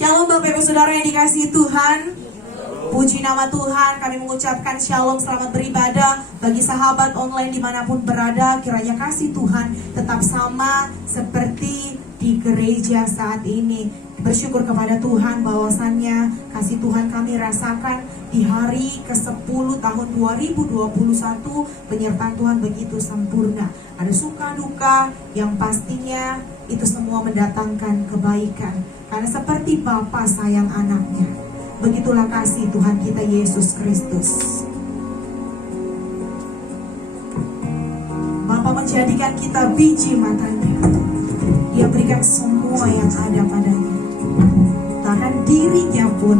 Shalom Bapak Ibu Saudara yang dikasihi Tuhan. Puji nama Tuhan, kami mengucapkan shalom, selamat beribadah bagi sahabat online dimanapun berada. Kiranya kasih Tuhan tetap sama seperti di gereja saat ini. Bersyukur kepada Tuhan bahwasannya kasih Tuhan kami rasakan di hari ke-10 tahun 2021. Penyertaan Tuhan begitu sempurna. Ada suka duka yang pastinya itu semua mendatangkan kebaikan. Karena seperti Bapa sayang anaknya, begitulah kasih Tuhan kita Yesus Kristus. Bapa menjadikan kita biji matanya. Dia berikan semua yang ada padanya. Bahkan dirinya pun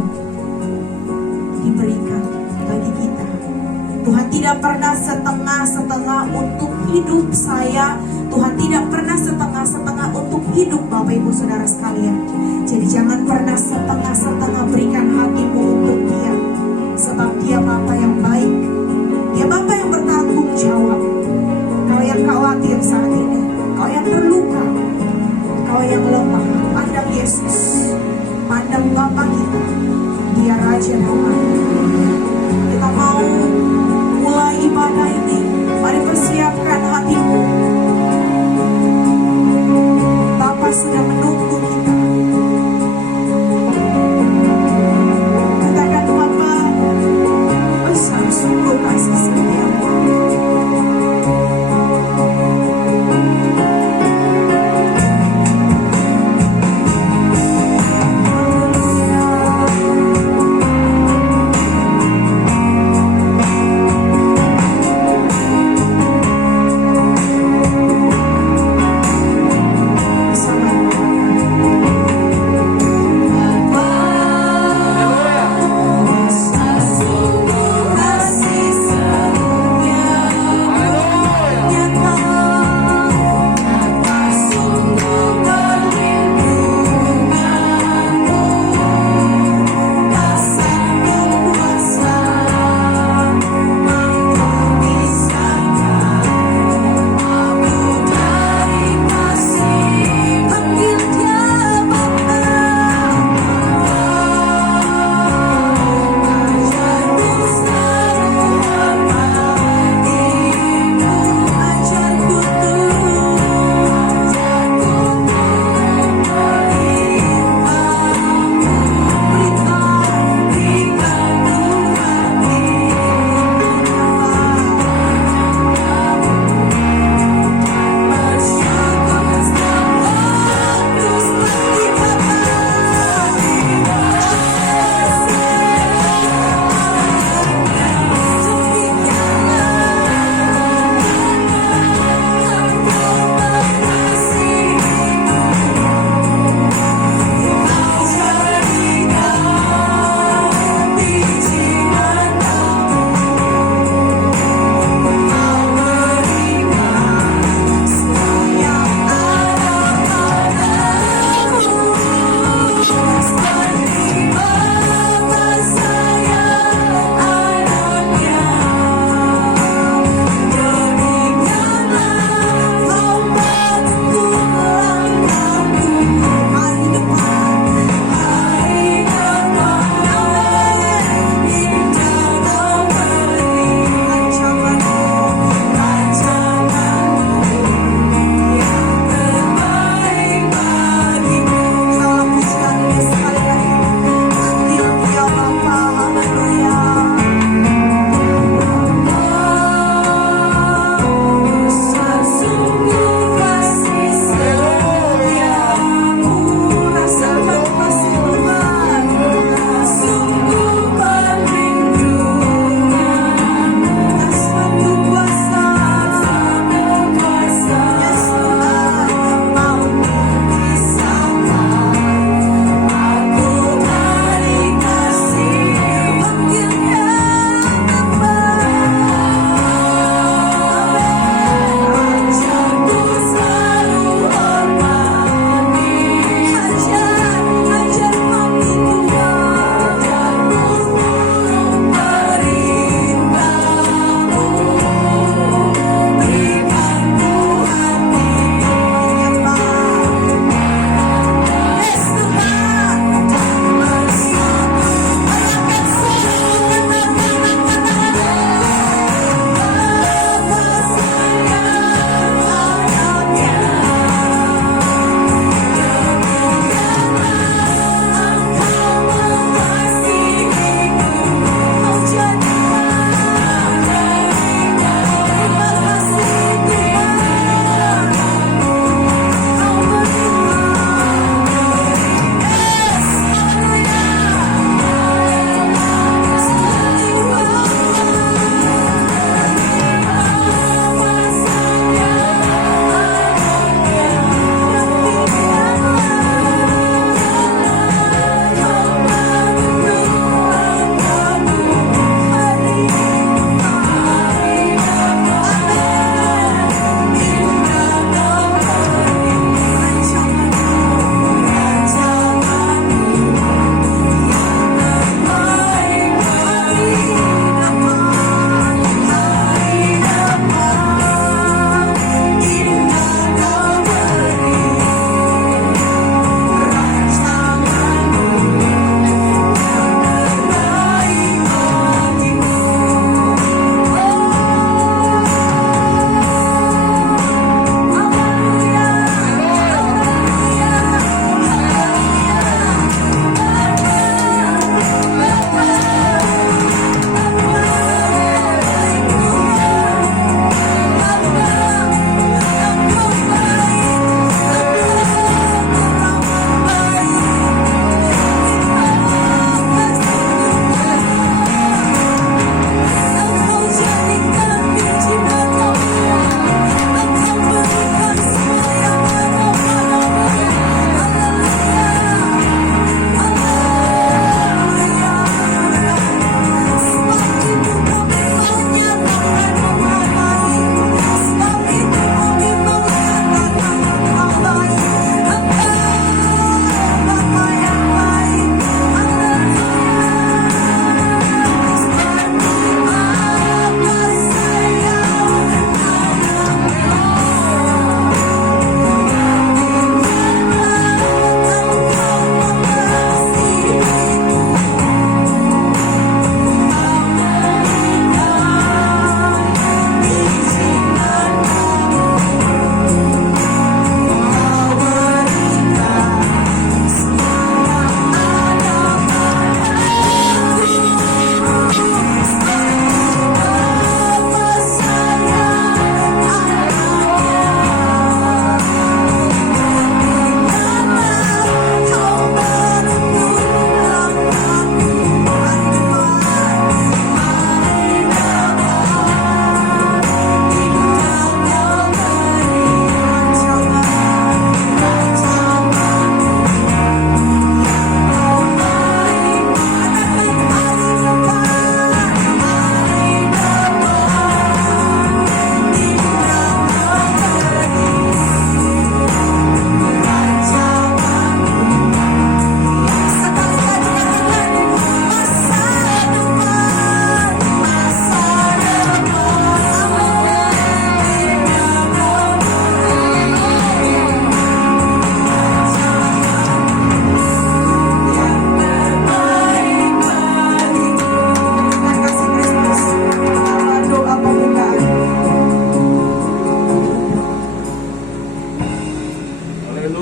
diberikan bagi kita. Tuhan tidak pernah setengah-setengah untuk hidup saya. Tuhan tidak pernah setengah-setengah untuk hidup Bapak Ibu Saudara sekalian. Jadi jangan pernah setengah-setengah berikan hatimu untuk Dia. Sebab Dia Bapa yang baik. Dia Bapa yang bertanggung jawab. Kau yang khawatir saat ini, kau yang terluka, kau yang lemah, pandang Yesus, pandang Bapa kita. Dia Raja Damai. Kita mau mulai ibadah ini. Mari persiapkan hatimu. Bapa sudah menunggu kita.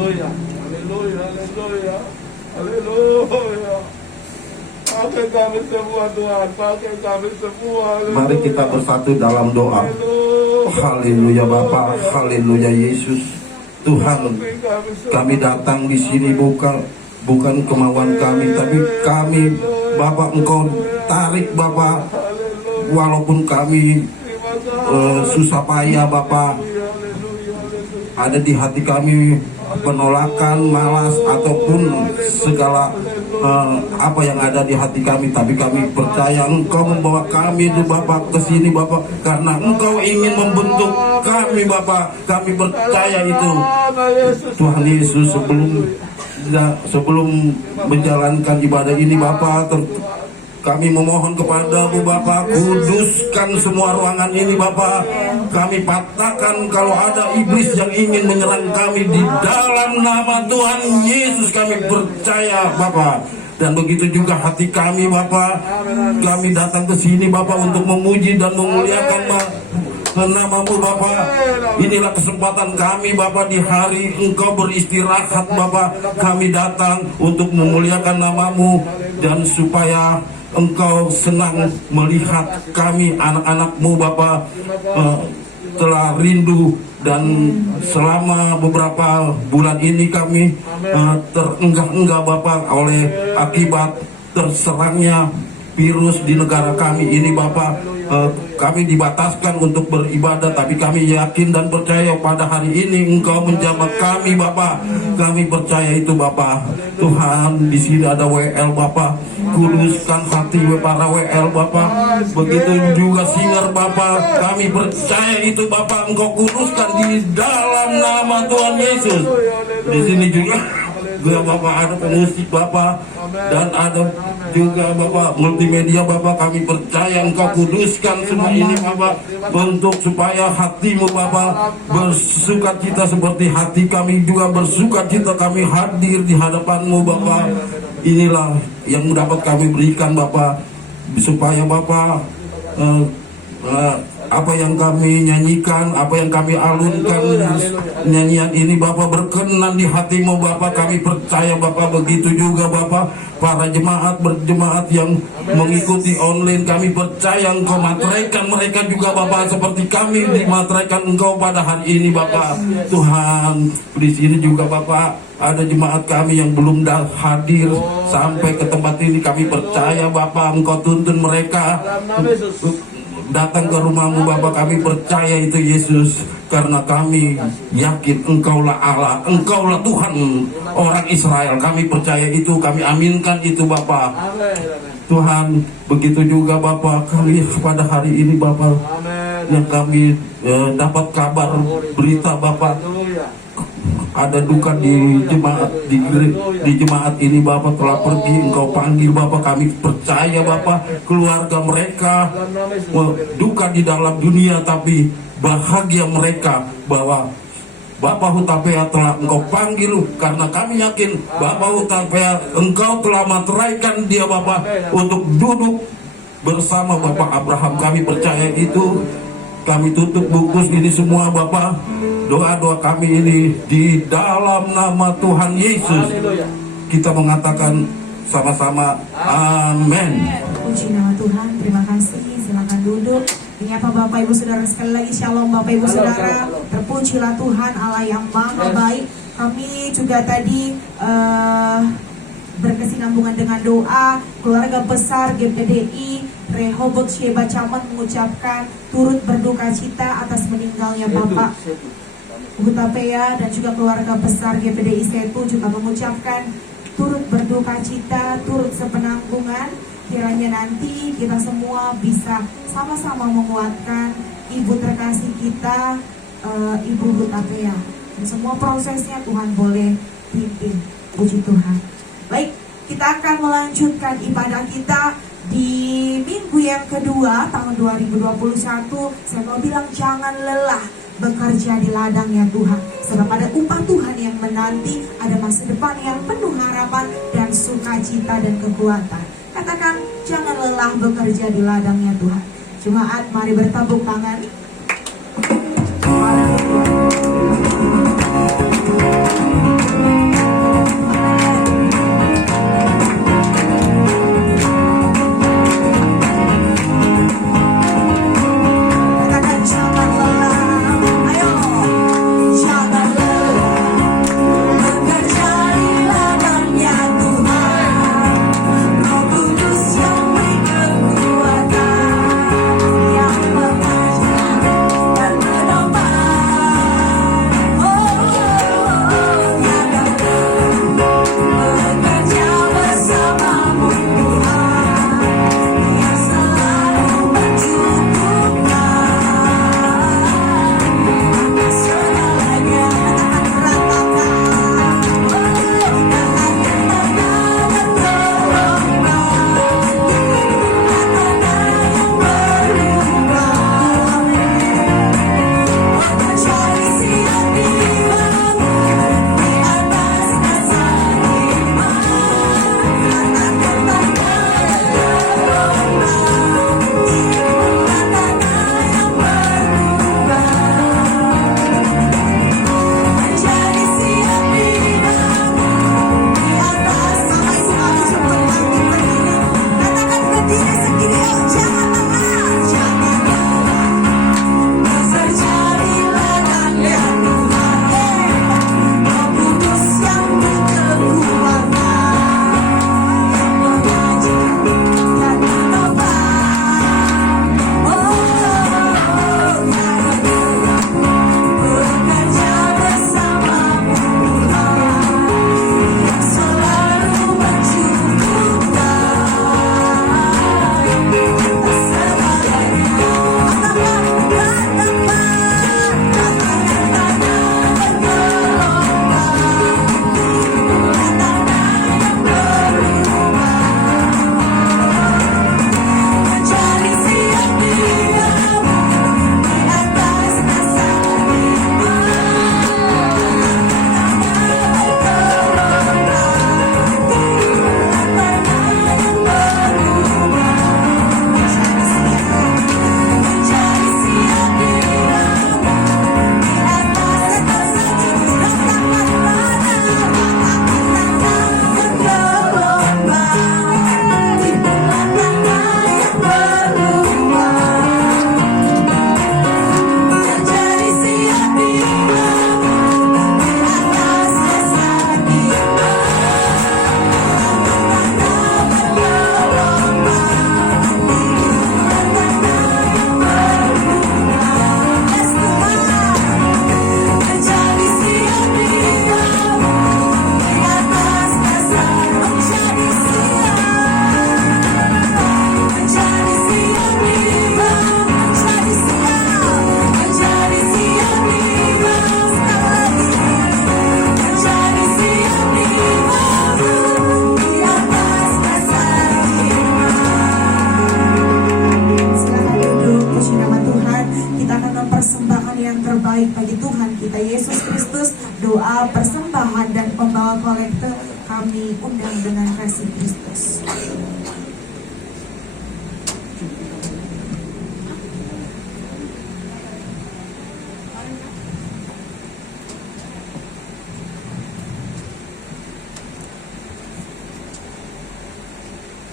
Haleluya. Haleluya. Haleluya. Haleluya. Pakai kami semua Tuhan. Pakai kami semua. Haleluya. Mari kita bersatu dalam doa. Haleluya Bapa, haleluya Yesus. Tuhan, kami datang di sini bukan kemauan kami, tapi kami Bapa, Engkau tarik Bapa, walaupun kami susah payah Bapa, ada di hati kami penolakan, malas ataupun segala apa yang ada di hati kami, tapi kami percaya Engkau membawa kami di Bapak ke sini Bapak, karena Engkau ingin membentuk kami Bapak. Kami percaya itu Tuhan Yesus. Sebelum menjalankan ibadah ini Bapak, kami memohon kepadamu Bapak, kuduskan semua ruangan ini Bapak. Kami patahkan kalau ada iblis yang ingin menyerang kami di dalam nama Tuhan Yesus. Kami percaya Bapak. Dan begitu juga hati kami Bapak. Kami datang ke sini Bapak untuk memuji dan memuliakan namamu Bapak. Inilah kesempatan kami Bapak di hari Engkau beristirahat Bapak. Kami datang untuk memuliakan namamu dan supaya Engkau senang melihat kami anak-anakmu Bapa telah rindu, dan selama beberapa bulan ini kami terenggah-enggah Bapa oleh akibat terserangnya virus di negara kami ini Bapak. Kami dibataskan untuk beribadah, tapi kami yakin dan percaya pada hari ini Engkau menjamah kami Bapak. Kami percaya itu Bapak. Tuhan, di sini ada WL Bapak, kuduskan hati para WL Bapak. Begitu juga singer Bapak, kami percaya itu Bapak, Engkau kuduskan di dalam nama Tuhan Yesus. Di sini juga Bapak ada pemusik Bapak, dan ada juga Bapak multimedia Bapak. Kami percaya Engkau kuduskan semua ini Bapak, untuk supaya hatimu Bapak bersukacita seperti hati kami juga bersukacita. Kami hadir di hadapanmu Bapak. Inilah yang dapat kami berikan Bapak, supaya Bapak apa yang kami nyanyikan, apa yang kami alunkan, nyanyian ini Bapak berkenan di hatimu Bapak. Kami percaya Bapak, begitu juga Bapak para berjemaat yang mengikuti online. Kami percaya Engkau materaikan mereka juga Bapak, seperti kami dimateraikan Engkau pada hari ini Bapak. Tuhan, di sini juga Bapak ada jemaat kami yang belum hadir sampai ke tempat ini. Kami percaya Bapak, Engkau tuntun mereka datang ke rumahmu Bapak. Kami percaya itu Yesus, karena kami yakin Engkaulah Allah, Engkaulah Tuhan orang Israel. Kami percaya itu, kami aminkan itu Bapak. Tuhan, begitu juga Bapak, kami pada hari ini Bapak, yang kami dapat kabar berita Bapak, ada duka di jemaat ini Bapak, telah pergi Engkau panggil Bapak. Kami percaya Bapak, keluarga mereka duka di dalam dunia, tapi bahagia mereka bahwa Bapak Hutapea telah Engkau panggil, karena kami yakin Bapak Hutapea Engkau telah materaikan dia Bapak untuk duduk bersama Bapak Abraham. Kami percaya itu. Kami tutup bungkus ini semua Bapak, doa-doa kami ini di dalam nama Tuhan Yesus. Kita mengatakan sama-sama amin. Puji nama Tuhan, terima kasih. Silakan duduk. Ini apa Bapak Ibu Saudara, sekali lagi shalom Bapak Ibu Saudara. Terpujilah Tuhan Allah yang maha baik. Kami juga tadi berkesinambungan dengan doa keluarga besar GPDI Rehoboth Sheba Camat mengucapkan turut berduka cita atas meninggalnya Bapak Hutapea, dan juga keluarga besar GPDI Setu juga mengucapkan turut berduka cita, turut sepenanggungan. Kiranya nanti kita semua bisa sama-sama menguatkan ibu terkasih kita, Ibu Hutapea, dan semua prosesnya Tuhan boleh pimpin. Puji Tuhan. Baik, kita akan melanjutkan ibadah kita di minggu yang kedua tahun 2021. Saya mau bilang jangan lelah bekerja di ladangnya Tuhan, sebab ada upah Tuhan yang menanti, ada masa depan yang penuh harapan dan sukacita dan kekuatan. Katakan, jangan lelah bekerja di ladangnya Tuhan. Jemaat, mari bertepuk tangan. doa, persembahan, dan pembawa kolekte kami undang dengan kasih Kristus.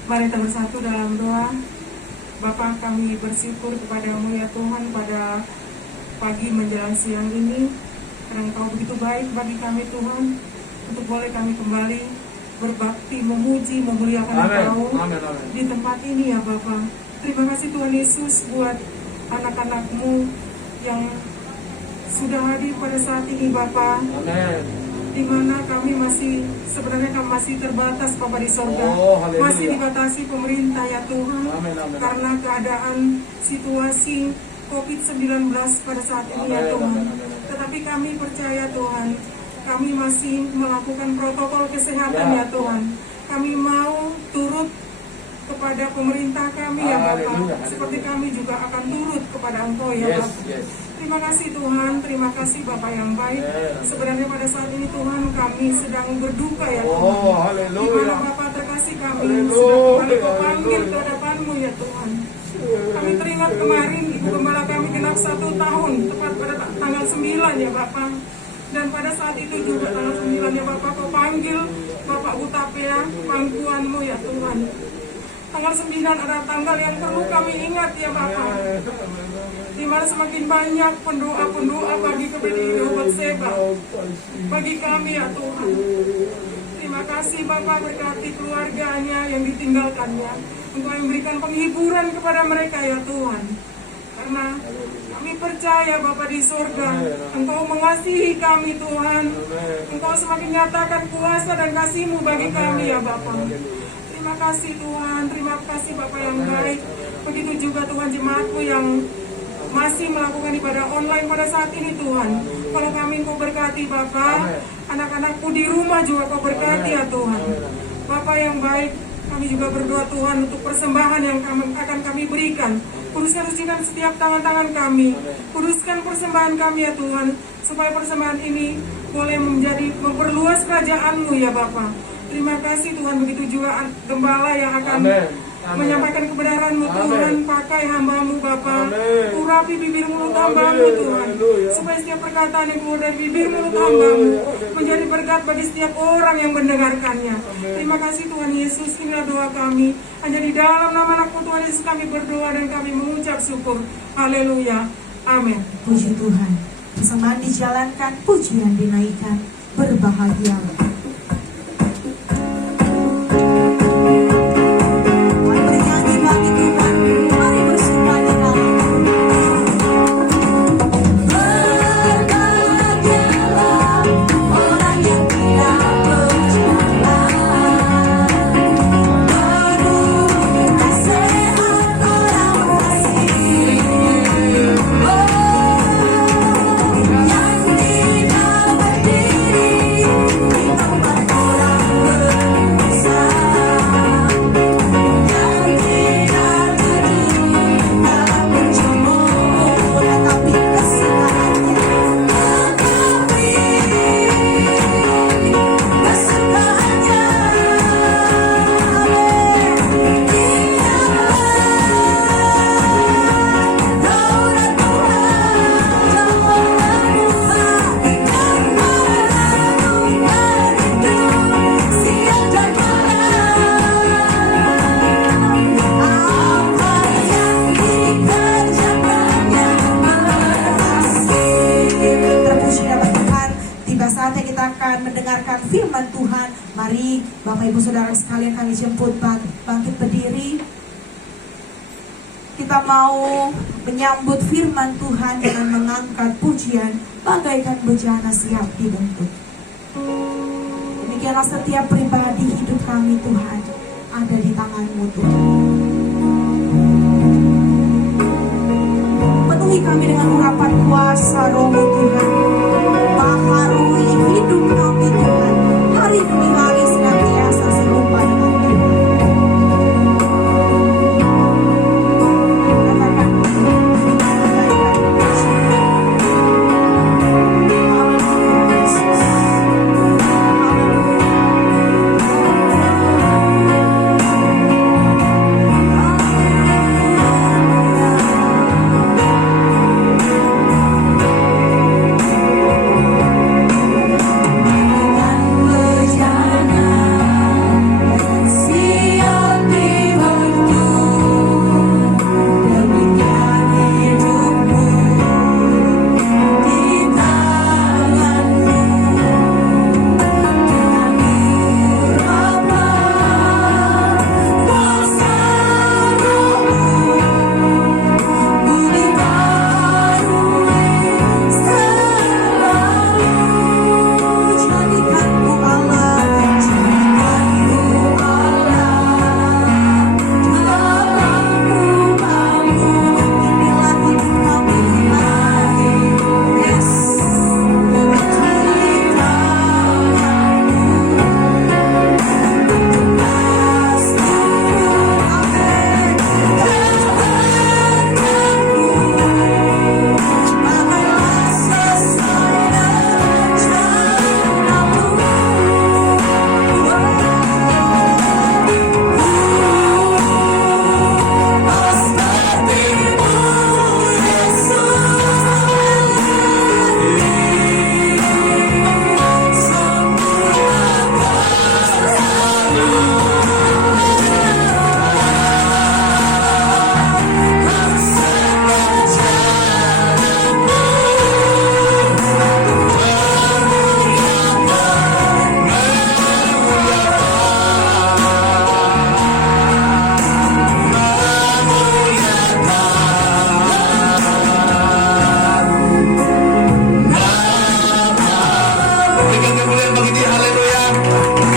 Mari kita bersatu dalam doa. Bapa, kami bersyukur kepadamu ya Tuhan pada pagi menjelang siang ini, karena Engkau begitu baik bagi kami Tuhan, untuk boleh kami kembali berbakti, memuji, memuliakan Engkau di tempat ini ya Bapa. Terima kasih Tuhan Yesus buat anak-anak-Mu yang sudah hadir pada saat ini Bapa. Di mana kami sebenarnya kami masih terbatas Bapa di sorga, masih dibatasi pemerintah ya Tuhan, karena keadaan situasi COVID-19 pada saat ini ya Tuhan. Tetapi kami percaya Tuhan, kami masih melakukan protokol kesehatan ya Tuhan. Kami mau turut kepada pemerintah kami ya Bapak, seperti kami juga akan turut kepada Engkau ya Bapak. Terima kasih Tuhan, terima kasih Bapak yang baik. Sebenarnya pada saat ini Tuhan kami sedang berduka ya Tuhan. Di mana Bapak terkasih kami sedang kembali Kau panggil ke hadapan-Mu ya Tuhan. Kami teringat kemarin Ibu Gembala kami genap 1 tahun, tepat pada tanggal 9 ya Bapak. Dan pada saat itu juga tanggal 9 ya Bapak Kau panggil Bapak Utapea pangkuan-Mu ya Tuhan. Tanggal 9 adalah tanggal yang perlu kami ingat ya Bapak, di mana semakin banyak pendoa-pendoa bagi KPDI Rehoboth Sheba, bagi kami ya Tuhan. Terima kasih Bapak, berkati keluarganya yang ditinggalkannya, Engkau memberikan penghiburan kepada mereka ya Tuhan. Karena kami percaya Bapak di surga, Engkau mengasihi kami Tuhan. Engkau semakin nyatakan kuasa dan kasih-Mu bagi kami ya Bapak. Terima kasih Tuhan, terima kasih Bapak yang baik. Begitu juga Tuhan jemaat-Mu yang masih melakukan ibadah online pada saat ini Tuhan. Kalau kami Kau berkati Bapak, anak-anak-Ku di rumah juga Kau berkati ya Tuhan. Bapak yang baik, kami juga berdoa Tuhan untuk persembahan yang akan kami berikan. Kuduskan sucikan setiap tangan-tangan kami. Kuduskan persembahan kami ya Tuhan, supaya persembahan ini boleh memperluas kerajaan-Mu ya Bapak. Terima kasih Tuhan, begitu juga gembala yang akan menyampaikan kebenaran-Mu Tuhan. Pakai hamba-Mu Bapa, urapi bibir mulut hamba-Mu Tuhan, supaya setiap perkataan yang keluar dari bibir mulut hamba-Mu menjadi berkat bagi setiap orang yang mendengarkannya. Terima kasih Tuhan Yesus, inilah doa kami. Hanya di dalam nama Anak-Mu Tuhan Yesus kami berdoa dan kami mengucap syukur. Haleluya, amin. Puji Tuhan, persembahan dijalankan, pujian dinaikkan, berbahagialah. Mendengarkan firman Tuhan. Mari Bapak Ibu Saudara sekalian kami jemput bangkit berdiri. Kita mau menyambut firman Tuhan dengan mengangkat pujian bagaikan bejana siap dibentuk. Demikianlah setiap pribadi hidup kami Tuhan ada di tangan-Mu Tuhan. Penuhi kami dengan urapan kuasa Roh-Mu Tuhan. Baharui hidup kami Tuhan, hari demi hari senantiasa serupa dengan Tuhan. Katakan bagaikan pujian. Haleluya Yesus.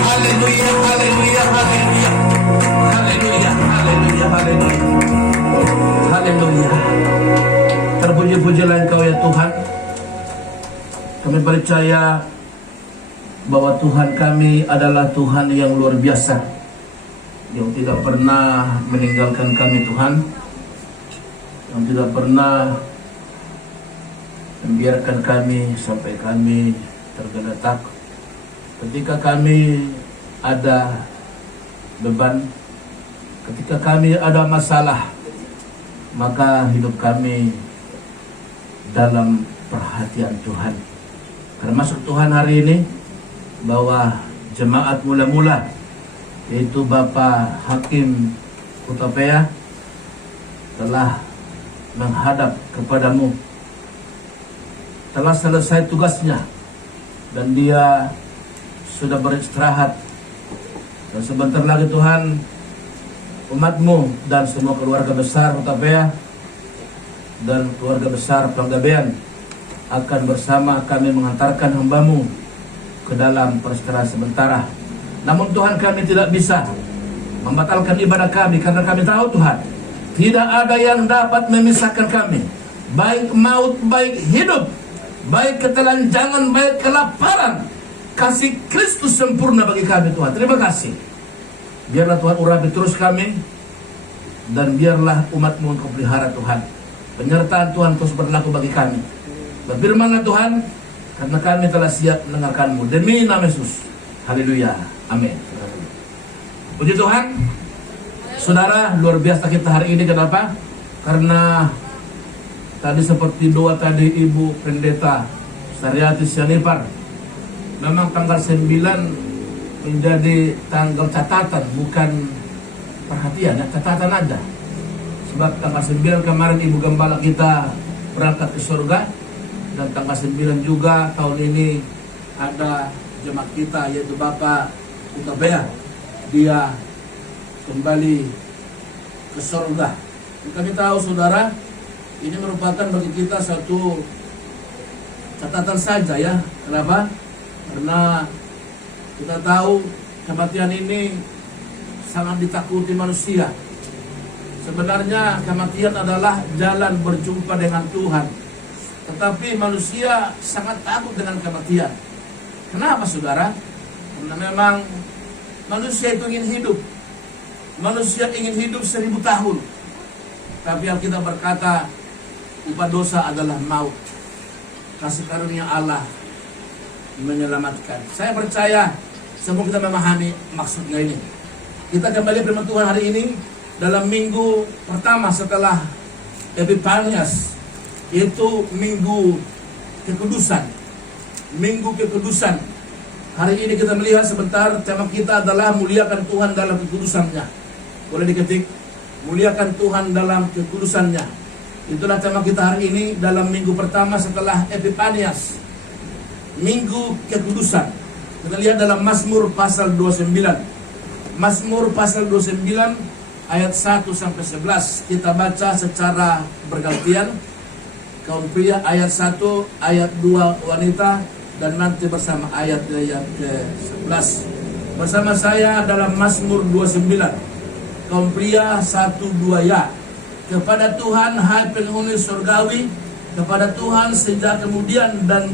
haleluya, haleluya, haleluya. Haleluya, haleluya, haleluya. Haleluya. Terpuji-pujilah Engkau ya Tuhan. Kami percaya bahwa Tuhan kami adalah Tuhan yang luar biasa, yang tidak pernah meninggalkan kami Tuhan, yang tidak pernah membiarkan kami sampai kami tergeletak. Ketika kami ada beban, ketika kami ada masalah, maka hidup kami dalam perhatian Tuhan. Termasuk Tuhan hari ini, bahwa jemaat mula-mula, yaitu Bapak Hakim Hutapea, telah menghadap kepadamu, telah selesai tugasnya, dan dia sudah beristirahat. Dan sebentar lagi Tuhan, umatmu dan semua keluarga besar Hutapea dan keluarga besar Panggabean akan bersama kami mengantarkan hambamu ke dalam peristirahat sementara. Namun Tuhan, kami tidak bisa membatalkan ibadah kami, karena kami tahu Tuhan, tidak ada yang dapat memisahkan kami, baik maut, baik hidup, baik ketelanjangan, baik kelaparan. Kasih Kristus sempurna bagi kami Tuhan. Terima kasih. Biarlah Tuhan urapi terus kami, dan biarlah umatmu Engkau pelihara Tuhan. Penyertaan Tuhan terus berlaku bagi kami. Berfirmanlah Tuhan, karena kami telah siap mendengarkan-Mu. Demi nama Yesus. Haleluya. Amin. Puji Tuhan. Saudara, luar biasa kita hari ini. Kenapa? Karena tadi seperti doa tadi Ibu Pendeta Saryati Sianipar, memang tanggal 9 menjadi tanggal catatan, bukan perhatian, ya, catatan aja. Sebab tanggal 9 kemarin Ibu Gembala kita berangkat ke surga, dan tanggal 9 juga tahun ini ada jemaat kita, yaitu Bapak Hutapea, dia kembali ke surga. Kami tahu saudara, ini merupakan bagi kita satu catatan saja ya. Kenapa? Karena kita tahu kematian ini sangat ditakuti manusia. Sebenarnya kematian adalah jalan berjumpa dengan Tuhan, tetapi manusia sangat takut dengan kematian. Kenapa saudara? Karena memang manusia itu ingin hidup. Manusia ingin hidup 1000 tahun. Tapi Alkitab berkata, upah dosa adalah maut. Kasih karunia Allah menyelamatkan. Saya percaya semua kita memahami maksudnya ini. Kita kembali firman Tuhan hari ini dalam minggu pertama setelah Epifanias, yaitu minggu kekudusan. Minggu kekudusan. Hari ini kita melihat sebentar, tema kita adalah muliakan Tuhan dalam kekudusannya. Boleh diketik, muliakan Tuhan dalam kekudusannya. Itulah tema kita hari ini dalam minggu pertama setelah Epifanias, minggu kekudusan. Kita lihat dalam Mazmur pasal 29. Mazmur pasal 29 ayat 1 sampai 11. Kita baca secara bergantian. Kaum pria ayat 1, ayat 2 wanita, dan nanti bersama ayat yang ke-11. Bersama saya dalam Mazmur 29. Kaum pria 1-2 ya. Kepada Tuhan hai penghuni surgawi, kepada Tuhan sejak kemudian dan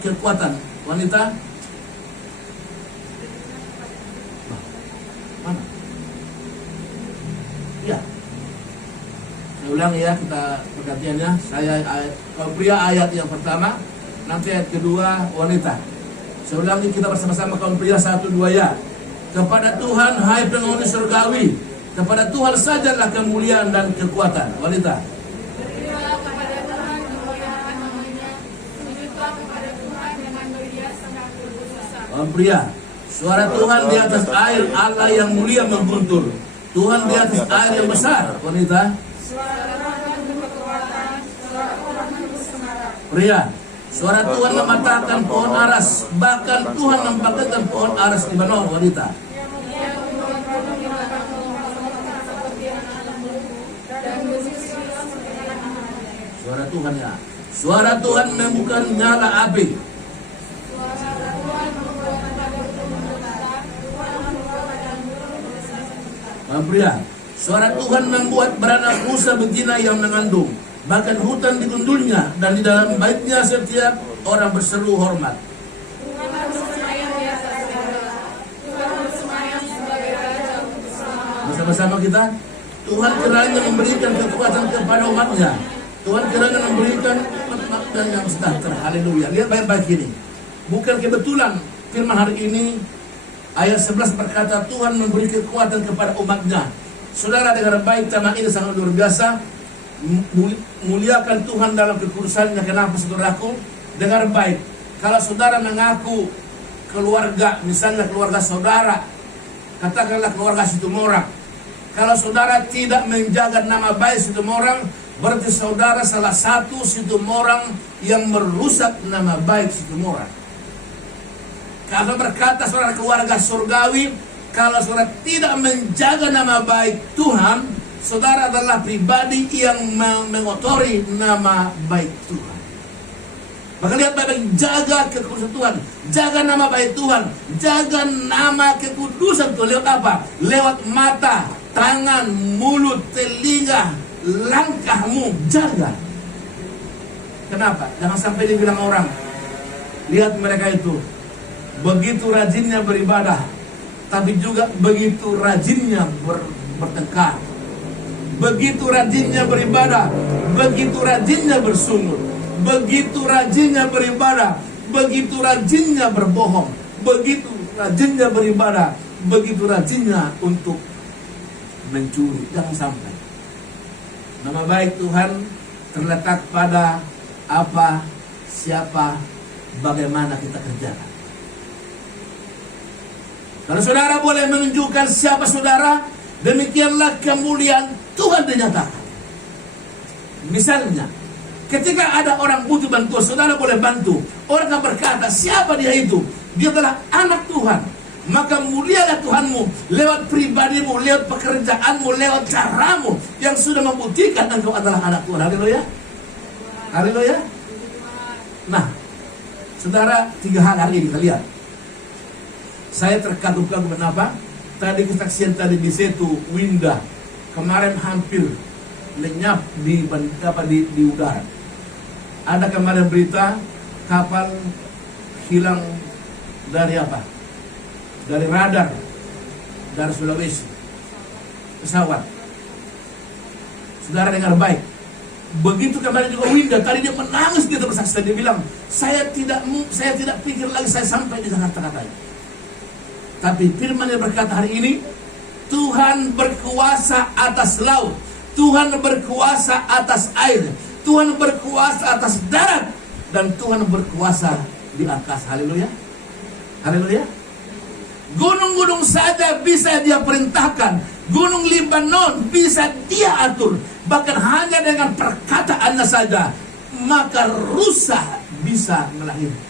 kekuatan. Wanita mana? Ya. Saya ulang ya, kita pergantiannya. Saya kaum pria ayat yang pertama, nanti ayat kedua wanita. Saya ulangi, kita bersama-sama kaum pria 1-2 ya. Kepada Tuhan hai penghuni surgawi, kepada Tuhan sajalah kemuliaan dan kekuatan. Wanita. Kaum pria, suara Tuhan di atas air, Allah yang mulia mengguntur. Tuhan di atas air yang besar. Wanita. Pria, suara Tuhan mematahkan pohon aras, bahkan Tuhan membangkitkan pohon aras di Lebanon. Wanita. Suara Tuhan ya. Suara Tuhan membuka nyala api. pria. Suara Tuhan membuat beranak rusa betina yang mengandung. Bahkan hutan digundulnya dan di dalam baitnya setiap orang berseru hormat. Bersama-sama kita, Tuhan kiranya memberikan kekuatan kepada umatnya. Tuhan kiranya memberikan umat yang sejahtera. Haleluya. Lihat baik-baik ini. Bukan kebetulan firman hari ini ayat 11 berkata Tuhan memberi kekuatan kepada umatnya. Saudara, dengar baik, tema ini sangat luar biasa. Muliakan Tuhan dalam kekudusannya. Kenapa, saudaraku? Dengar baik. Kalau saudara mengaku keluarga, misalnya keluarga saudara, katakanlah keluarga Situmorang. Kalau saudara tidak menjaga nama baik Situmorang, berarti saudara salah satu Situmorang yang merusak nama baik Situmorang. Kalau berkata saudara keluarga surgawi, kalau saudara tidak menjaga nama baik Tuhan, saudara adalah pribadi yang mengotori nama baik Tuhan. Maka lihat baik-baik, jaga kekudusan Tuhan, jaga nama baik Tuhan, jaga nama kekudusan Tuhan. Lewat apa? Lewat mata, tangan, mulut, telinga, langkahmu, jaga. Kenapa? Jangan sampai dibilang orang, lihat mereka itu begitu rajinnya beribadah, tapi juga begitu rajinnya bertengkar, begitu rajinnya beribadah, begitu rajinnya bersungguh, begitu rajinnya beribadah, begitu rajinnya berbohong, begitu rajinnya beribadah, begitu rajinnya untuk mencuri. Jangan sampai. Nama baik Tuhan terletak pada apa, siapa, bagaimana kita kerjakan. Kalau saudara boleh menunjukkan siapa saudara, demikianlah kemuliaan Tuhan dinyatakan. Misalnya, ketika ada orang butuh bantuan, saudara boleh bantu. Orang akan berkata, siapa dia itu? Dia adalah anak Tuhan. Maka mulialah Tuhanmu lewat pribadimu, lewat pekerjaanmu, lewat caramu yang sudah membuktikan engkau adalah anak Tuhan. Haleluya. Haleluya. Nah, saudara, 3 hal hari ini kita lihat. Saya terkagum-kagum kenapa? Tadi kesaksian tadi di situ Winda kemarin hampir lenyap di udara. Ada kemarin berita kapal hilang dari apa? Dari radar, dari Sulawesi, pesawat. Saudara dengar baik. Begitu kemarin juga Winda, tadi dia menangis, dia bersaksi, dia bilang, saya tidak pikir lagi saya sampai di Jakarta-katanya. Tapi firman yang berkata hari ini, Tuhan berkuasa atas laut, Tuhan berkuasa atas air, Tuhan berkuasa atas darat, dan Tuhan berkuasa di angkasa. Haleluya. Haleluya. Gunung-gunung saja bisa dia perintahkan, gunung Libanon bisa dia atur. Bahkan hanya dengan perkataannya saja, maka rusa bisa melahirkan.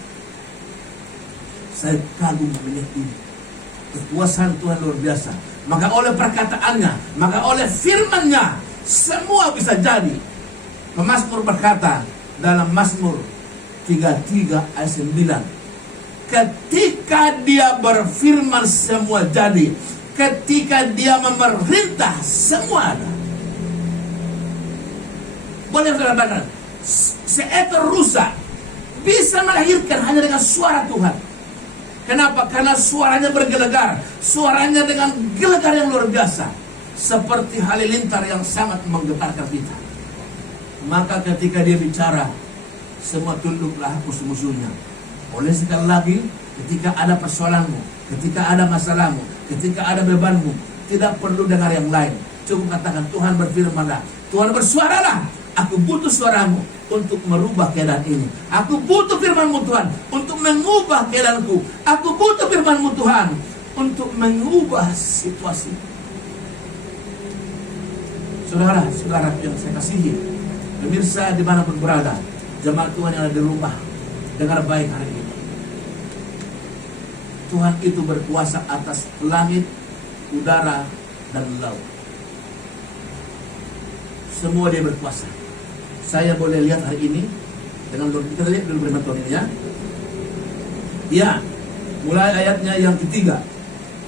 Saya kagum melihat ini. Kekuasaan Tuhan luar biasa. Maka oleh perkataannya, maka oleh firman-Nya, semua bisa jadi. Pemazmur berkata dalam Mazmur 33 ayat 9, ketika dia berfirman semua jadi, ketika dia memerintah semua ada. Boleh saya katakan, seekor rusa bisa melahirkan hanya dengan suara Tuhan. Kenapa? Karena suaranya bergelegar, suaranya dengan gelegar yang luar biasa, seperti halilintar yang sangat menggetarkan kita. Maka ketika dia bicara, semua tunduklah musuh-musuhnya. Oleh sekali lagi, ketika ada persoalanmu, ketika ada masalahmu, ketika ada bebanmu, tidak perlu dengar yang lain. Cukup katakan, Tuhan berfirmanlah, Tuhan bersuaralah, aku butuh suaramu untuk merubah keadaan ini. Aku butuh firman-Mu Tuhan untuk mengubah keadaanku. Aku butuh firman-Mu Tuhan untuk mengubah situasi. Saudara-saudara yang saya kasihi, pemirsa dimanapun berada, jemaat Tuhan yang ada di rumah, dengar baik hari ini. Tuhan itu berkuasa atas langit, udara, dan laut. Semua dia berkuasa. Saya boleh lihat hari ini dengan kita lihat dulu firman Tuhan ini ya. Ya, mulai ayatnya yang ketiga.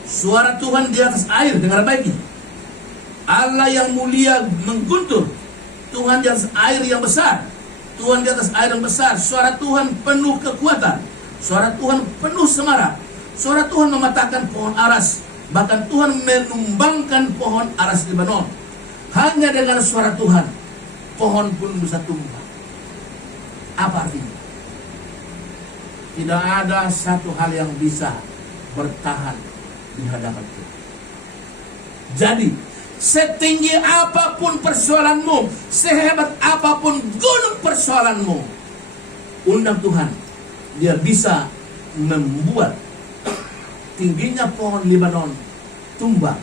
Suara Tuhan di atas air, dengar baik ini. Allah yang mulia mengguntur. Tuhan di atas air yang besar. Tuhan di atas air yang besar. Suara Tuhan penuh kekuatan. Suara Tuhan penuh semarak. Suara Tuhan mematahkan pohon aras. Bahkan Tuhan menumbangkan pohon aras Lebanon. Hanya dengan suara Tuhan, pohon pun bisa tumbang. Apa artinya? Tidak ada satu hal yang bisa bertahan di hadapan Tuhan. Jadi, setinggi apapun persoalanmu, sehebat apapun gunung persoalanmu, undang Tuhan. Dia bisa membuat tingginya pohon Lebanon tumbang.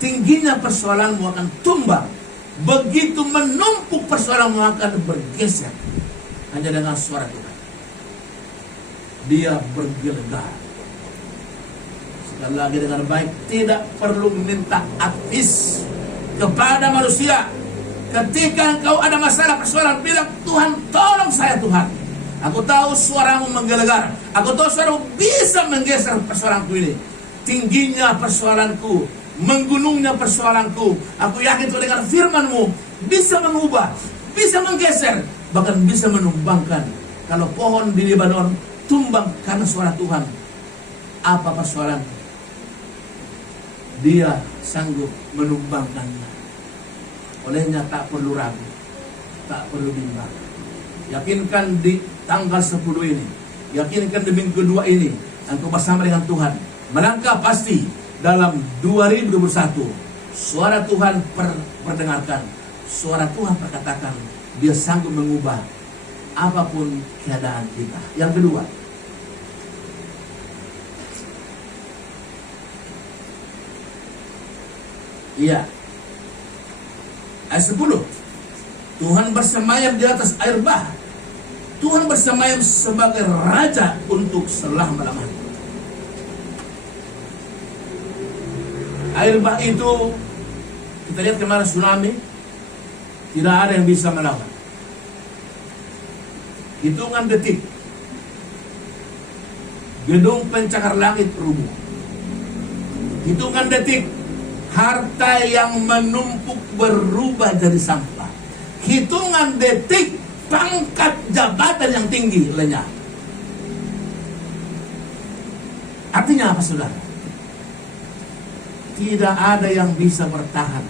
Tingginya persoalanmu akan tumbang. Begitu menumpuk persoalanmu akan bergeser. Hanya dengan suara Tuhan. Dia bergelegar. Sekali lagi dengan baik, tidak perlu minta advice kepada manusia. Ketika engkau ada masalah persoalan, bilang, Tuhan tolong saya Tuhan. Aku tahu suaramu menggelegar. Aku tahu suaramu bisa menggeser persoalanku ini. Tingginya persoalanku, menggunungnya persoalanku. Aku yakin Tuhan dengan firman-Mu bisa mengubah, bisa menggeser, bahkan bisa menumbangkan. Kalau pohon di Lebanon tumbang karena suara Tuhan, apa persoalan? Dia sanggup menumbangkannya. Olehnya tak perlu ragu, tak perlu bimbang. Yakinkan di tanggal 10 ini, yakinkan di minggu kedua ini, engkau bersama dengan Tuhan. Melangkah pasti dalam 2021. Suara Tuhan perdengarkan, suara Tuhan perkatakan. Dia sanggup mengubah apapun keadaan kita. Yang kedua, iya, ayat 10. Tuhan bersemayam di atas air bah. Tuhan bersemayam sebagai raja untuk selama-lamanya. Air bah itu, kita lihat kemarin tsunami, tidak ada yang bisa melawan. Hitungan detik, gedung pencakar langit rubuh. Hitungan detik, harta yang menumpuk berubah jadi sampah. Hitungan detik, pangkat jabatan yang tinggi lenyap. Artinya apa, saudara? Tidak ada yang bisa bertahan,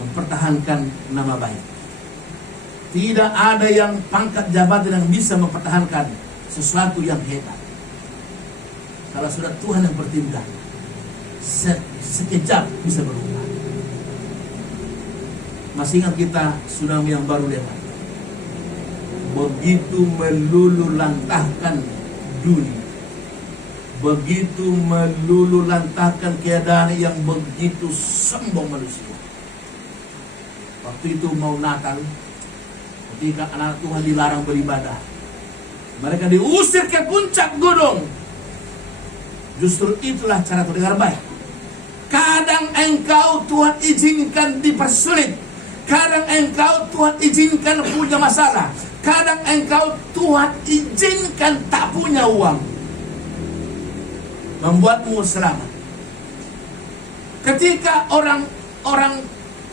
mempertahankan nama baik. Tidak ada yang pangkat jabatan yang bisa mempertahankan sesuatu yang hebat. Kalau sudah Tuhan yang bertindak, sekejap bisa berubah. Masih ingat kita tsunami yang baru lewat? Begitu melulu lantahkan dunia, begitu melulu lantahkan keadaan yang begitu sombong manusia. Waktu itu mau Natal, ketika anak Tuhan dilarang beribadah, mereka diusir ke puncak gunung. Justru itulah cara Tuhan dengar baik. Kadang engkau Tuhan izinkan dipersulit. Kadang engkau Tuhan izinkan punya masalah. Kadang engkau Tuhan izinkan tak punya uang, membuatmu selamat. Ketika orang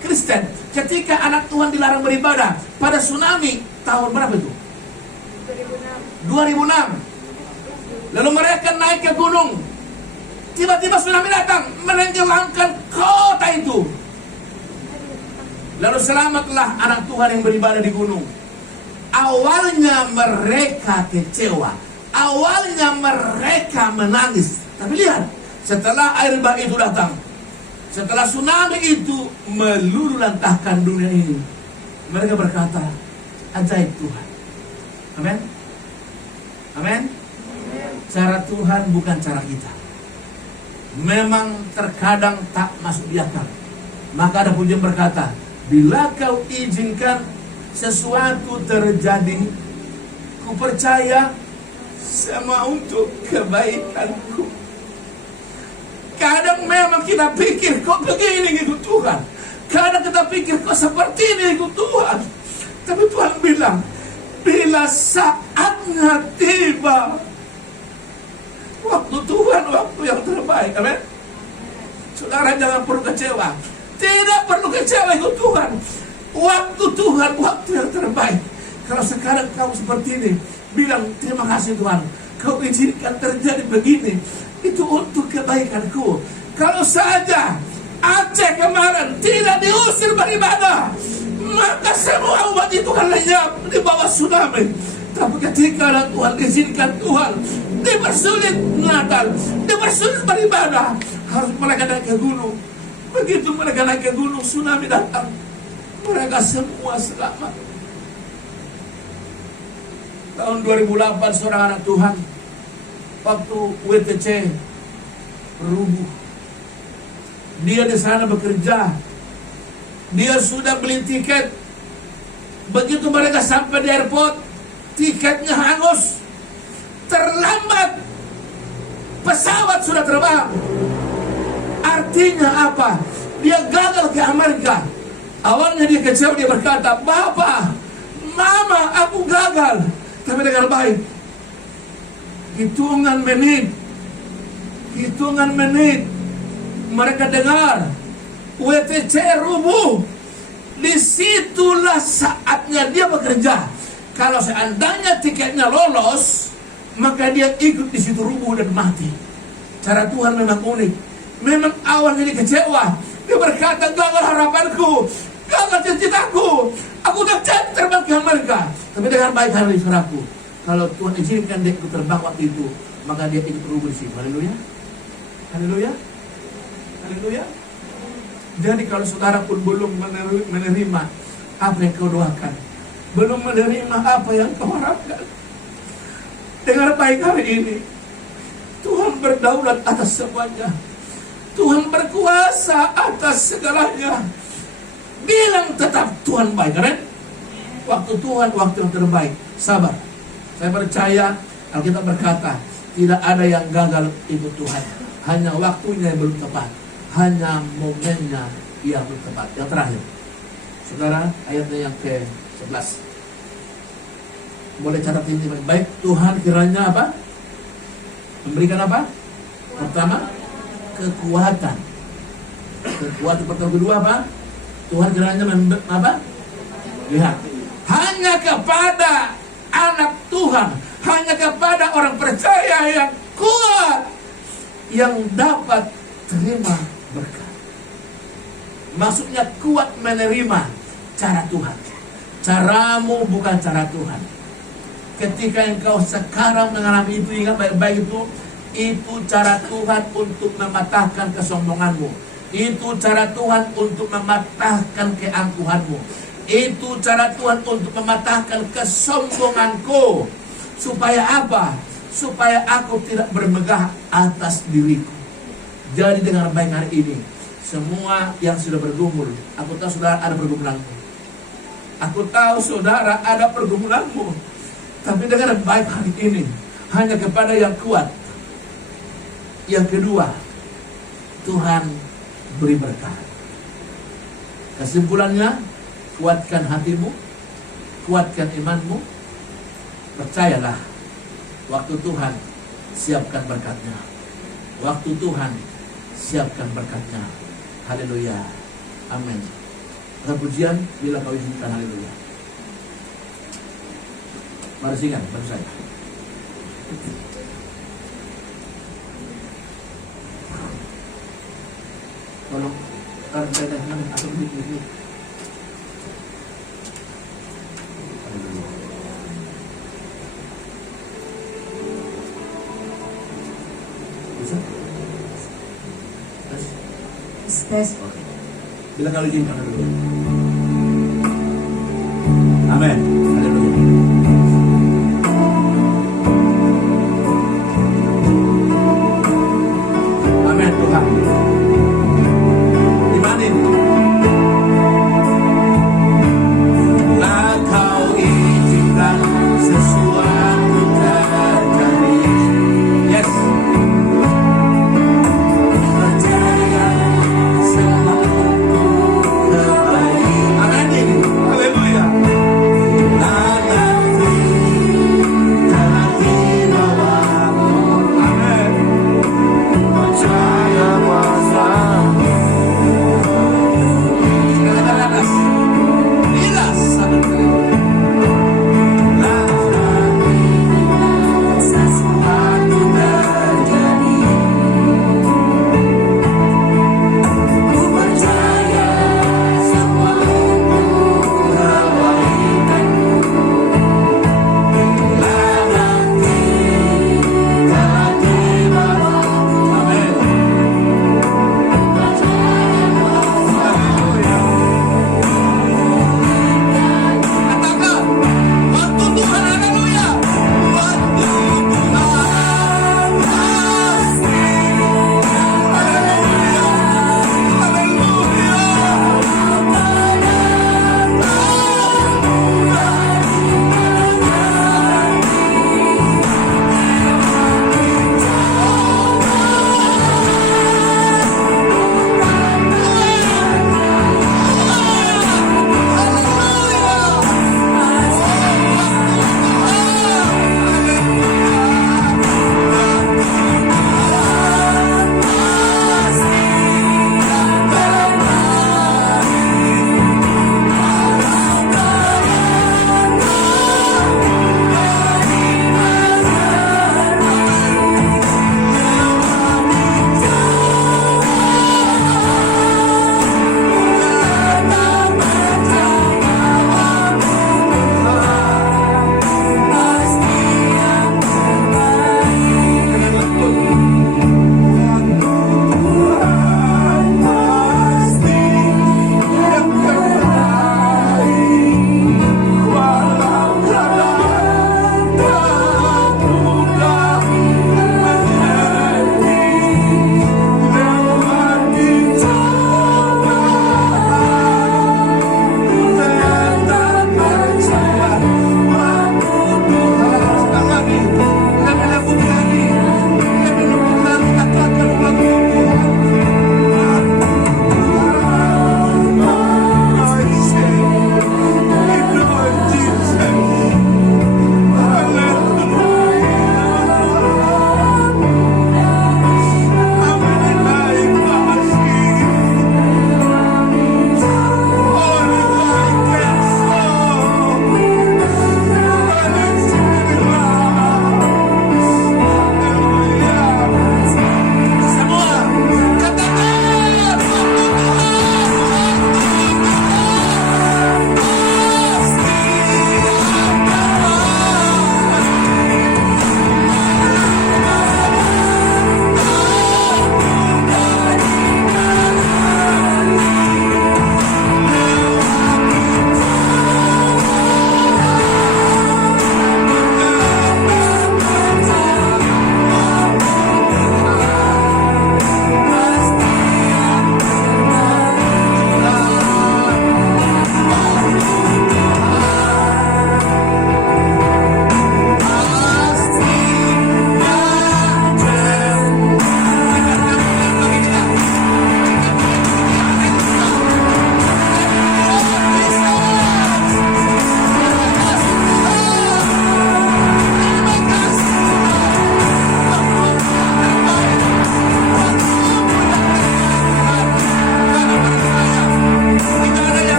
Kristen, ketika anak Tuhan dilarang beribadah pada tsunami tahun berapa itu? 2006. Lalu mereka naik ke gunung. Tiba-tiba tsunami datang menenggelamkan kota itu. Lalu selamatlah anak Tuhan yang beribadah di gunung. Awalnya mereka kecewa, awalnya mereka menangis. Tapi lihat, setelah air bah itu datang, setelah tsunami itu meluluh lantahkan dunia ini, mereka berkata, ajaib Tuhan. Amin. Amin. Cara Tuhan bukan cara kita. Memang terkadang tak masuk di akal. Maka ada pujian berkata, bila kau izinkan sesuatu terjadi, ku percaya semua untuk kebaikanku. Kadang memang kita pikir kok begini gitu Tuhan. Kadang kita pikir kok seperti ini gitu Tuhan. Tapi Tuhan bilang, bila saatnya tiba, waktu Tuhan waktu yang terbaik. Amin. Saudara jangan perlu kecewa. Tidak perlu kecewa ikut Tuhan. Waktu Tuhan, waktu yang terbaik. Kalau sekarang kamu seperti ini, bilang terima kasih Tuhan, kau izinkan terjadi begini, itu untuk kebaikanku. Kalau saja Aceh kemarin tidak diusir beribadah, maka semua umat itu akan lenyap di bawah tsunami. Tapi ketika ada Tuhan izinkan Tuhan dipersulit Natal, dipersulit beribadah, harus mereka naik ke gunung. Begitu mereka naik ke gunung, tsunami datang, mereka semua selamat. Tahun 2008 seorang anak Tuhan, waktu WTC rubuh, dia di sana bekerja, dia sudah beli tiket. Begitu mereka sampai di airport, tiketnya hangus, terlambat, pesawat sudah terbang. Artinya apa? Dia gagal ke Amerika. Awalnya dia kecewa, dia berkata, "Bapak, Mama, aku gagal." Tapi dengar baik, hitungan menit mereka dengar WTC rubuh. Disitulah saatnya dia bekerja. Kalau seandainya tiketnya lolos, maka dia ikut di situ rubuh dan mati. Cara Tuhan memang unik. Memang awalnya dia kecewa, dia berkata, "Gagal harapanku, gagal cita-citaku, aku udah terbang ke Amerika." Tapi dengan baik hari saudaraku, kalau Tuhan izinkan dia ikut terbang waktu itu, maka dia ikut rubuh di situ. Haleluya, haleluya, haleluya. Jadi kalau saudara pun belum menerima apa yang kau doakan, belum menerima apa yang kau harapkan, dengar baik hari ini, Tuhan berdaulat atas semuanya. Tuhan berkuasa atas segalanya. Bilang tetap Tuhan baik, kan? Waktu Tuhan, waktu yang terbaik. Sabar. Saya percaya Alkitab berkata, tidak ada yang gagal ikut Tuhan. Hanya waktunya yang belum tepat, hanya momennya yang belum tepat. Yang terakhir, saudara, ayatnya yang ke-11. Boleh catat ini baik. Tuhan kiranya apa? Memberikan apa? Pertama, kekuatan. Kekuatan pertama. Kedua apa? Tuhan kiranya apa? Lihat. Hanya kepada anak Tuhan, hanya kepada orang percaya yang kuat, yang dapat terima berkat. Maksudnya kuat menerima cara Tuhan. Caramu bukan cara Tuhan. Ketika engkau sekarang mengalami itu, ingat baik-baik itu cara Tuhan untuk mematahkan kesombonganmu. Itu cara Tuhan untuk mematahkan keangkuhanmu. Itu cara Tuhan untuk mematahkan kesombonganku. Supaya apa? Supaya aku tidak bermegah atas diriku. Jadi dengan baik hari ini, semua yang sudah bergumul, aku tahu saudara ada pergumulanmu. Aku tahu saudara ada pergumulanmu. Tapi dengan baik hari ini, hanya kepada yang kuat. Yang kedua, Tuhan beri berkat. Kesimpulannya, kuatkan hatimu, kuatkan imanmu, percayalah, waktu Tuhan siapkan berkatnya. Waktu Tuhan siapkan berkatnya. Haleluya, amin. Pujian bila kau izinkan, haleluya. Mari singkat baru saya. Tolong taruh saya tangan atau mic. Tes. Bila kali izinkan, haleluya. Amin. Haleluya. Amin Tuhan. Iman ini. Lah kau izinkan sesuatu terjadi. Yes. Amin. Haleluya.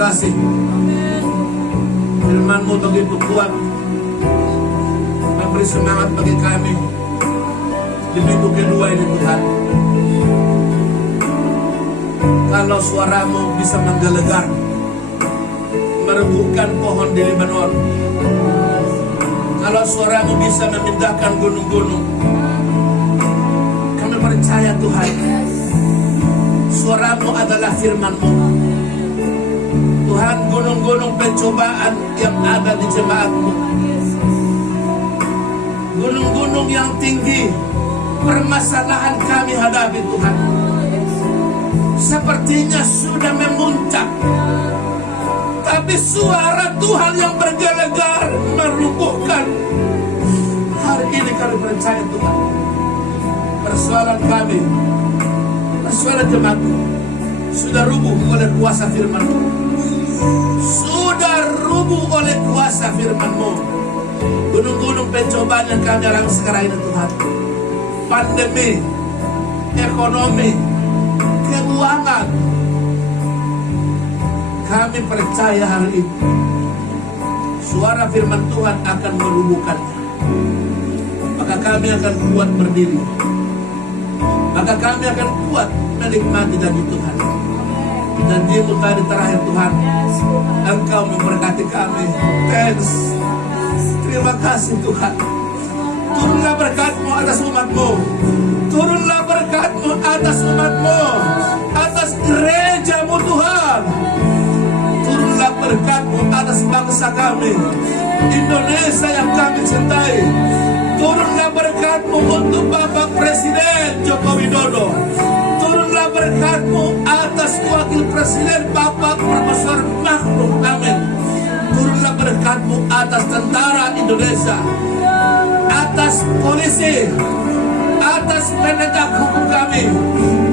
kasih. Firman-Mu begitu kuat, memberi semangat bagi kami di minggu kedua ini Tuhan. Kalau suara-Mu bisa menggelegar, merebuhkan pohon di Lebanon, kalau suara-Mu bisa memindahkan gunung-gunung, kami percaya Tuhan, suara-Mu adalah firman-Mu. Tuhan, gunung-gunung pencobaan yang ada di jemaat-Mu, gunung-gunung yang tinggi, permasalahan kami hadapi Tuhan, sepertinya sudah memuncak, tapi suara Tuhan yang bergelegar merubuhkan. Hari ini kami percaya Tuhan, persoalan kami, persoalan jemaat-Mu sudah rubuh oleh kuasa firman-Mu, sudah rubuh oleh kuasa firman-Mu. Gunung-gunung pencobaan yang kami alami sekarang ini Tuhan, pandemi, ekonomi, keuangan, kami percaya hari ini suara firman Tuhan akan merubuhkannya. Maka kami akan kuat berdiri, maka kami akan kuat menikmati janji Tuhan. Janji-Mu tadi terakhir Tuhan, Engkau memberkati kami. Thanks, terima kasih Tuhan. Turunlah berkat-Mu atas umat-Mu, turunlah berkat-Mu atas umat-Mu, atas gereja-Mu Tuhan. Turunlah berkat-Mu atas bangsa kami, Indonesia yang kami cintai. Turunlah berkat-Mu untuk Bapak Presiden Joko Widodo. Turunlah berkat-Mu atas Wakil Presiden Bapak Profesor Mahfud Amin. Turunlah berkat-Mu atas tentara Indonesia, atas polisi, atas penegak hukum kami,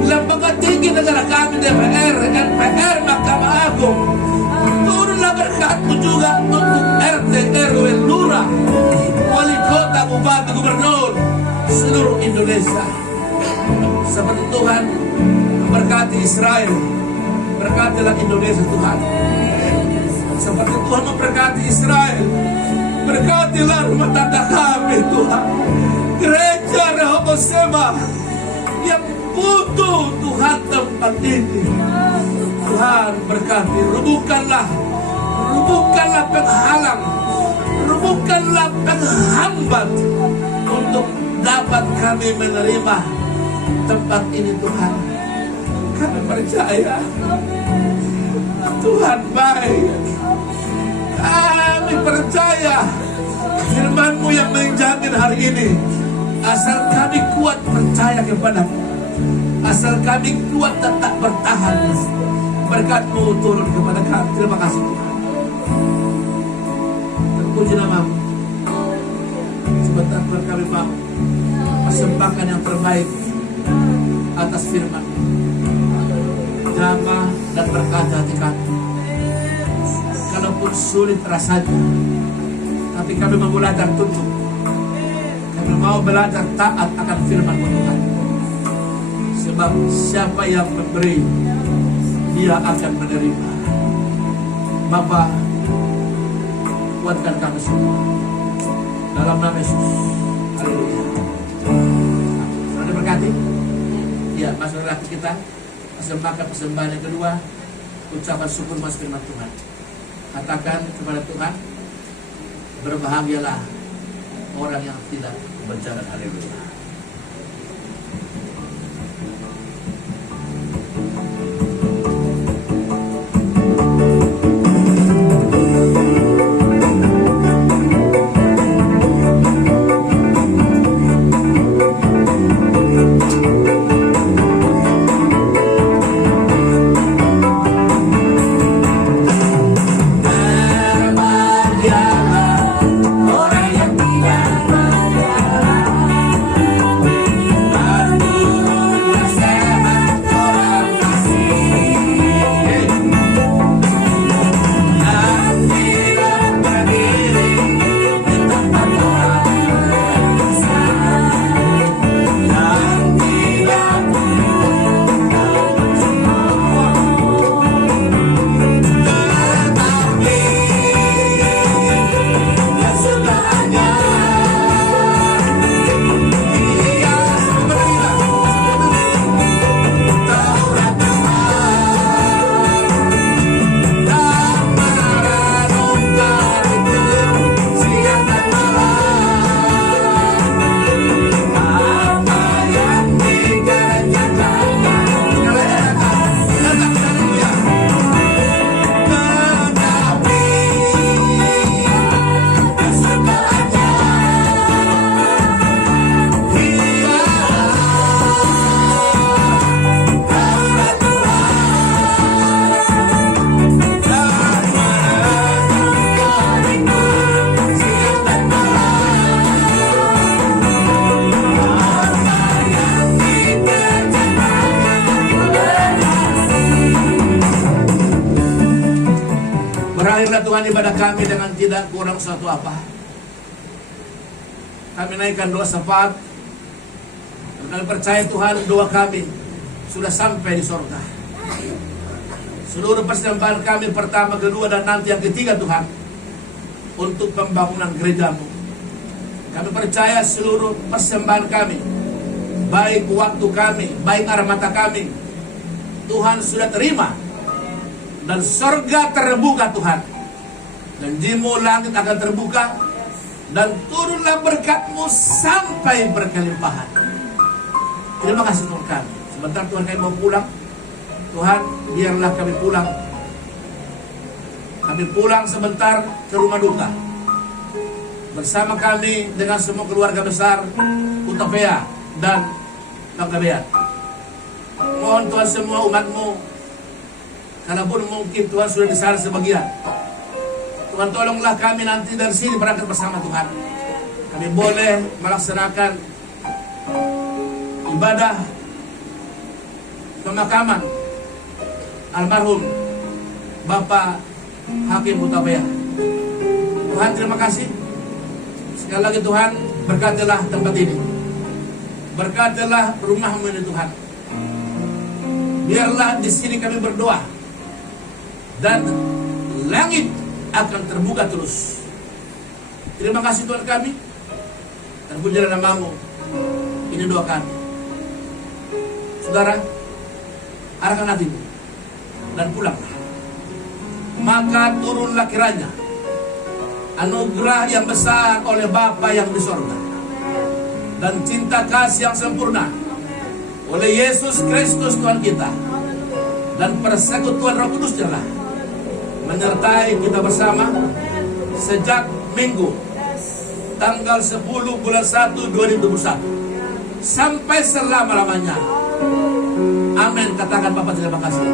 lembaga tinggi negara kami, DPR, MPR, Mahkamah Agung. Turunlah berkat-Mu juga untuk RT, RW, lurah, wali kota, bupati, gubernur, seluruh Indonesia. Seperti Tuhan memberkati Israel, berkatilah Indonesia Tuhan. Seperti Tuhan memberkati Israel, berkatilah rumah tangga kami Tuhan. Gereja Rehoboth Shema yang butuh Tuhan tempat ini, Tuhan berkati. Rubuhkanlah penghalang, rubuhkanlah penghambat untuk dapat kami menerima tempat ini Tuhan. Kami percaya Tuhan baik. Kami percaya firman-Mu yang menjamin hari ini. Asal kami kuat percaya kepada-Mu, asal kami kuat tetap bertahan, berkat-Mu turun kepada kami. Terima kasih Tuhan. Terpuji nama-Mu. Sebentar Tuhan, kami mau persembahkan yang terbaik atas firman-Mu. Jamah dan berkata hati kami, kalaupun sulit rasanya, tapi kami mau belajar tunduk. Kami mau belajar taat akan firman-Mu Tuhan. Sebab siapa yang memberi, dia akan menerima. Bapa, kuatkan kami semua dalam nama Yesus. Haleluya. Sudah diberkati? Ya, masuk lagi kita persembahkan persembahan yang kedua, ucapan syukur mas firman Tuhan. Katakan kepada Tuhan, berbahagialah orang yang tidak berjalan. Haleluya. Orang yang tidak berjalan Berakhirlah Tuhan ibadah kami dengan tidak kurang suatu apa. Kami naikkan doa syafaat. Dan kami percaya Tuhan doa kami sudah sampai di sorga. Seluruh persembahan kami pertama, kedua, dan nanti yang ketiga Tuhan, untuk pembangunan gereja-Mu. Kami percaya seluruh persembahan kami, baik waktu kami, baik air mata kami, Tuhan sudah terima. Dan sorga terbuka Tuhan. Janji-Mu langit akan terbuka. Dan turunlah berkat-Mu sampai berkelimpahan. Terima kasih Tuhan kami. Sebentar Tuhan kami mau pulang. Tuhan, biarlah kami pulang. Kami pulang sebentar ke rumah duka. Bersama kami dengan semua keluarga besar Utopia dan Langkabean. Mohon Tuhan semua umat-Mu, kalaupun mungkin Tuhan sudah di sana sebagian, Tuhan tolonglah kami nanti dari sini berangkat bersama Tuhan. Kami boleh melaksanakan ibadah pemakaman almarhum Bapak Hakim Utopia. Tuhan terima kasih. Sekali lagi Tuhan, berkatilah tempat ini. Berkatilah rumah-Mu ini Tuhan. Biarlah di sini kami berdoa dan langit akan terbuka terus. Terima kasih Tuhan kami. Terpujilah nama-Mu. Ini doa kami. Saudara, arahkan hatimu dan pulanglah. Maka turunlah kiranya anugerah yang besar oleh Bapa yang di sorga dan cinta kasih yang sempurna oleh Yesus Kristus Tuhan kita dan persekutuan Roh Kudus jelah menyertai kita bersama sejak Minggu tanggal 10 bulan 1 2021 sampai selama-lamanya. Amin. Katakan Bapak terima kasih.